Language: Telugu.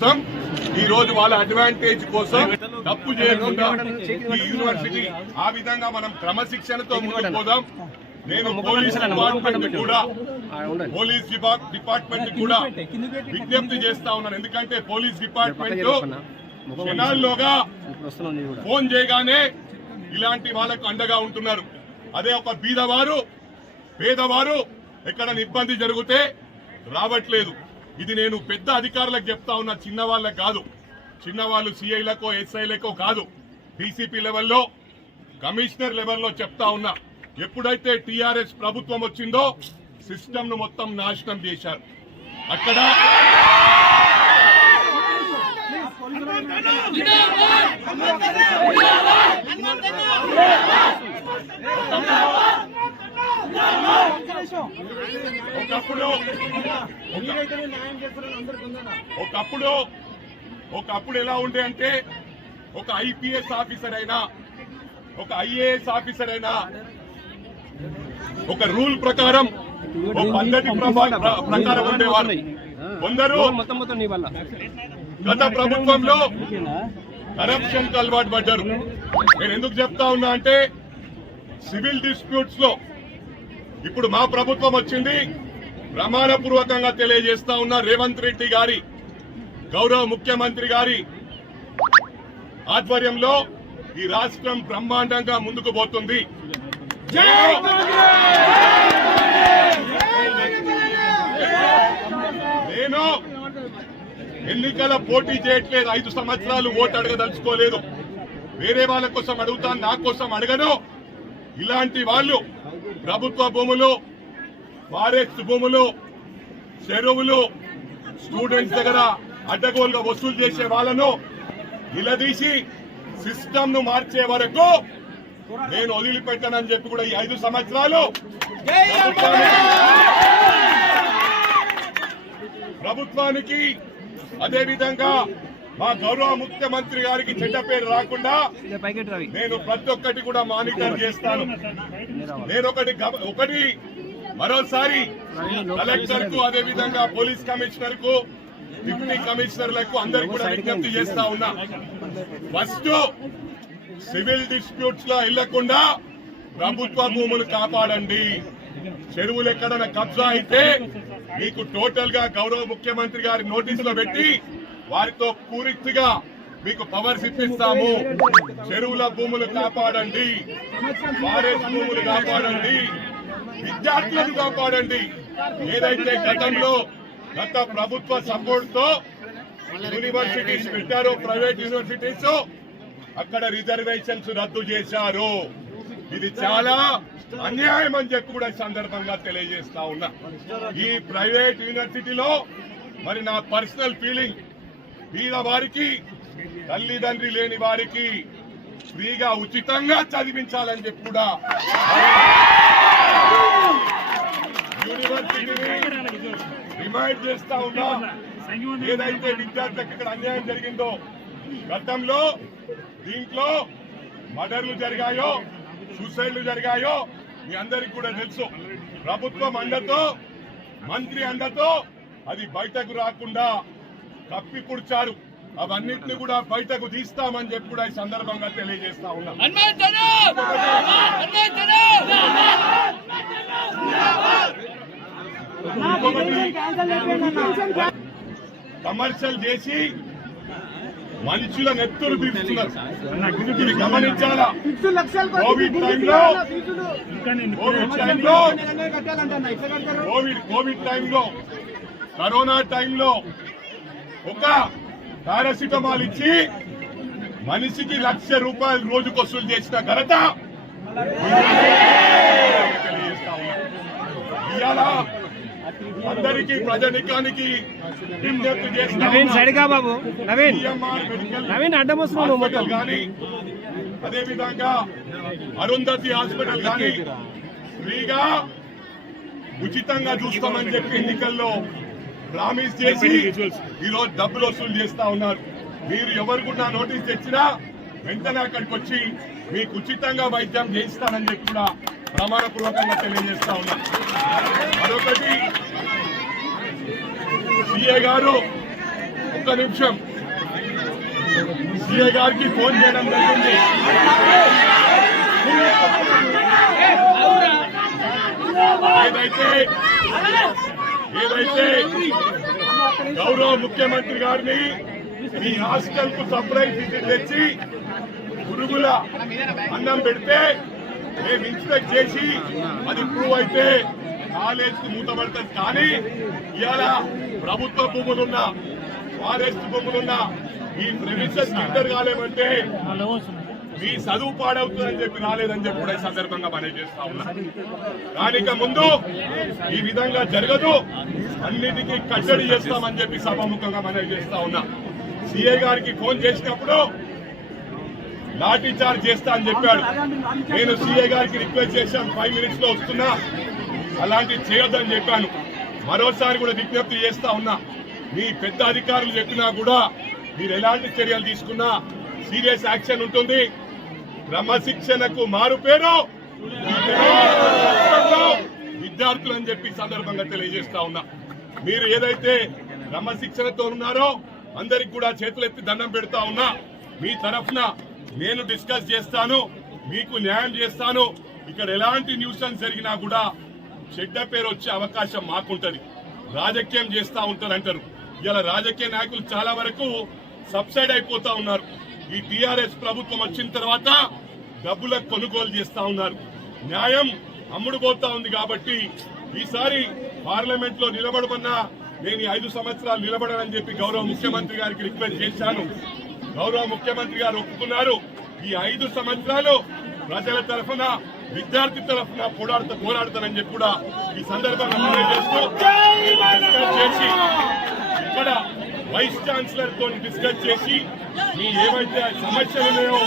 ఈ రోజు వాళ్ళ అడ్వాంటేజ్ కోసం తప్పు చేయకుండా ఈ యూనివర్సిటీ ఆ విధంగా మనం క్రమశిక్షణతో ముందుకు పోదాం. నేను పోలీస్ డిపార్ట్మెంట్ కూడా విజ్ఞప్తి చేస్తా ఉన్నాను. ఎందుకంటే పోలీస్ డిపార్ట్మెంట్ క్షణాల్లోగా ఫోన్ చేయగానే ఇలాంటి వాళ్ళకు అండగా ఉంటున్నారు. అదే ఒక పేదవారు ఎక్కడ ఇబ్బంది జరిగితే రావట్లేదు. ఇది నేను పెద్ద అధికారులకు చెప్తా ఉన్నా, చిన్న వాళ్ళకు కాదు. చిన్నవాళ్ళు సిఐలకో ఎస్ఐలకో కాదు, డీసీపీ లెవెల్లో కమిషనర్ లెవెల్లో చెప్తా ఉన్నా. ఎప్పుడైతే టీఆర్ఎస్ ప్రభుత్వం వచ్చిందో సిస్టమ్ ను మొత్తం నాశనం చేశారు. అక్కడ ఒకప్పుడు ఎలా ఉండే అంటే ఒక ఐపీఎస్ ఆఫీసర్ అయినా ఒక ఐఏఎస్ ఆఫీసర్ అయినా ఒక రూల్ ప్రకారం ఒక పద్ధతి ప్రకారం ఉండేవారు. కొందరు గత ప్రభుత్వంలో కరప్షన్ కు అలవాటు పడ్డారు. నేను ఎందుకు చెప్తా ఉన్నా అంటే సివిల్ డిస్ప్యూట్స్ లో ఇప్పుడు మా ప్రభుత్వం వచ్చింది. ప్రమాణపూర్వకంగా తెలియజేస్తా ఉన్న రేవంత్ రెడ్డి గారి గౌరవ ముఖ్యమంత్రి గారి ఆధ్వర్యంలో ఈ రాష్ట్రం బ్రహ్మాండంగా ముందుకు పోతుంది. నేను ఎన్నికల పోటీ చేయట్లేదు. 5 సంవత్సరాలు ఓటు అడగదలుచుకోలేదు. వేరే వాళ్ళ కోసం అడుగుతాను, నా కోసం అడగను. ఇలాంటి వాళ్ళు ప్రభుత్వ భూములు, ఫారెస్ట్ భూములు, చెరువులు, స్టూడెంట్స్ దగ్గర అడ్డగోలుగా వసూలు చేసే వాళ్ళను నిలదీసి సిస్టమ్ ను మార్చే వరకు నేను వదిలిపెట్టానని చెప్పి కూడా ఈ 5 సంవత్సరాలు ప్రభుత్వానికి అదేవిధంగా మా గౌరవ ముఖ్యమంత్రి గారికి చెడ్డ పేరు రాకుండా నేను ప్రతి ఒక్కటి కూడా మానిటర్ చేస్తాను. నేను ఒకటి మరోసారి కలెక్టర్ కు అదేవిధంగా పోలీస్ కమిషనర్ కు డిప్యూటీ కమిషనర్లకు అందరికి కూడా విజ్ఞప్తి చేస్తా ఉన్నా. ఫస్ట్ సివిల్ డిస్ప్యూట్స్ లో వెళ్లకుండా ప్రభుత్వ భూములు కాపాడండి. చెరువులు ఎక్కడైనా కబ్జా అయితే మీకు టోటల్ గా గౌరవ ముఖ్యమంత్రి గారి నోటీసులో పెట్టి వారితో పూర్తిగా మీకు పవర్స్ ఇప్పిస్తాము. చెరువుల భూములు కాపాడండి, ఫారెస్ట్ భూములు కాపాడండి, విద్యార్థులను కాపాడండి. ఏదైతే గత ప్రభుత్వ సపోర్ట్ తో యూనివర్సిటీస్ పెట్టారో, ప్రైవేట్ యూనివర్సిటీస్, అక్కడ రిజర్వేషన్స్ రద్దు చేశారు. ఇది చాలా అన్యాయం అని చెప్పి కూడా ఈ సందర్భంగా తెలియజేస్తా ఉన్నా. ఈ ప్రైవేట్ యూనివర్సిటీలో మరి నా పర్సనల్ ఫీలింగ్, వీళ్ళ వారికి తల్లిదండ్రి లేని వారికి ఫ్రీగా ఉచితంగా చదివించాలని చెప్పి కూడా యూనివర్సిటీని డిమాండ్ చేస్తా ఉన్నా. ఏదైతే విద్యార్థులకు ఇక్కడ అన్యాయం జరిగిందో, గతంలో దీంట్లో మర్డర్లు జరిగాయో, సూసైడ్లు జరిగాయో మీ అందరికి కూడా తెలుసు. ప్రభుత్వం అండతో, మంత్రి అండతో అది బయటకు రాకుండా కప్పిపుడ్చారు. అవన్నిటిని కూడా బయటకు తీస్తామని చెప్పి కూడా ఈ సందర్భంగా తెలియజేస్తా ఉన్నా. కమర్షియల్ చేసి మనుషుల నెత్తులు తీరుస్తున్నారు. ఇది గమనించాలా. కోవిడ్ టైంలో కరోనా టైంలో ఒక పారాసిటమాల్ ఇచ్చి మనిషికి ₹1,00,000 రోజుకు వసూలు చేసిన ఘనత తెలియజేస్తా ఉన్నా. ఇవాళ అందరికీ ప్రజానికానికి విజ్ఞప్తి చేసిన హాస్పిటల్ కానీ, అదేవిధంగా అరుంధతి హాస్పిటల్ కానీ ఫ్రీగా ఉచితంగా చూస్తామని చెప్పి ఎన్నికల్లో ప్రామిస్ చేసి ఈరోజు డబ్బులు వసూలు చేస్తా ఉన్నారు. మీరు ఎవరికున్నా నోటీస్ తెచ్చినా వెంటనే అక్కడికి వచ్చి మీకు ఉచితంగా వైద్యం చేయిస్తానని చెప్పి కూడా ప్రమాణపూర్వకంగా తెలియజేస్తా ఉన్నా. మరొకటి సిఏ గారు ఒక్క నిమిషం సీఏ గారికి ఫోన్ చేయడం జరిగింది. ఏదైతే గౌరవ ముఖ్యమంత్రి గారిని మీ హాస్టల్ కు సర్ప్రైజ్ విజిట్ తెచ్చి పురుగుల అన్నం పెడితే మేము ఇన్స్పెక్ట్ చేసి అది ప్రూవ్ అయితే కాలేజ్ కు మూతపడుతుంది. కానీ ఇవాళ ప్రభుత్వ భూములున్నా ఫారెస్ట్ భూములున్నా ఈ ప్రెమిసెస్ ఎంటర్ కాలేమంటే మీ చదువు పాడవుతుందని చెప్పి రాలేదని చెప్పి కూడా ఈ సందర్భంగా మనం చేస్తా ఉన్నా. దానికి ముందు ఈ విధంగా జరగదు, అన్నిటికీ కట్టడి చేస్తామని చెప్పి సభాముఖంగా మనం చేస్తా ఉన్నా. సీఏ గారికి ఫోన్ చేసినప్పుడు లాఠీ చార్జ్ చేస్తా అని చెప్పాడు. నేను సీఏ గారికి రిక్వెస్ట్ చేశాను, 5 minutes లో వస్తున్నా, అలాంటివి చేయొద్దని చెప్పాను. మరోసారి కూడా విజ్ఞప్తి చేస్తా ఉన్నా, మీ పెద్ద అధికారులు చెప్పినా కూడా మీరు ఎలాంటి చర్యలు తీసుకున్నా సీరియస్ యాక్షన్ ఉంటుంది. క్రమశిక్షణకు మారు పేరు విద్యార్థులు అని చెప్పి సందర్భంగా తెలియజేస్తా ఉన్నా. మీరు ఏదైతే క్రమశిక్షణతో ఉన్నారో అందరికి కూడా చేతులెత్తి దండం పెడతా ఉన్నా. మీ తరఫున నేను డిస్కస్ చేస్తాను, మీకు న్యాయం చేస్తాను. ఇక్కడ ఎలాంటి న్యూసెన్స్ జరిగినా కూడా చెడ్డ పేరు వచ్చే అవకాశం మాకుంటది. రాజకీయం చేస్తా ఉంటారంటారు. ఇలా రాజకీయ నాయకులు చాలా వరకు సబ్సైడ్ అయిపోతా ఉన్నారు. ఈ టీఆర్ఎస్ ప్రభుత్వం వచ్చిన తర్వాత డబ్బులకు కొనుగోలు చేస్తా ఉన్నారు. న్యాయం అమ్ముడు పోతా ఉంది. కాబట్టి ఈసారి పార్లమెంట్ లో నిలబడమన్నా నేను 5 సంవత్సరాలు నిలబడనని చెప్పి గౌరవ ముఖ్యమంత్రి గారికి రిక్వెస్ట్ చేశాను. గౌరవ ముఖ్యమంత్రి గారు ఒప్పుకున్నారు. ఈ 5 సంవత్సరాలు ప్రజల తరఫున విద్యార్థి తరఫున పోరాడతానని చెప్పి కూడా ఈ సందర్భంగా తెలియజేస్తూ చేసి ఇక్కడ వైస్ ఛాన్సలర్ తో డిస్కస్ చేసి మీ ఏవైతే సమస్యలు ఉన్నాయో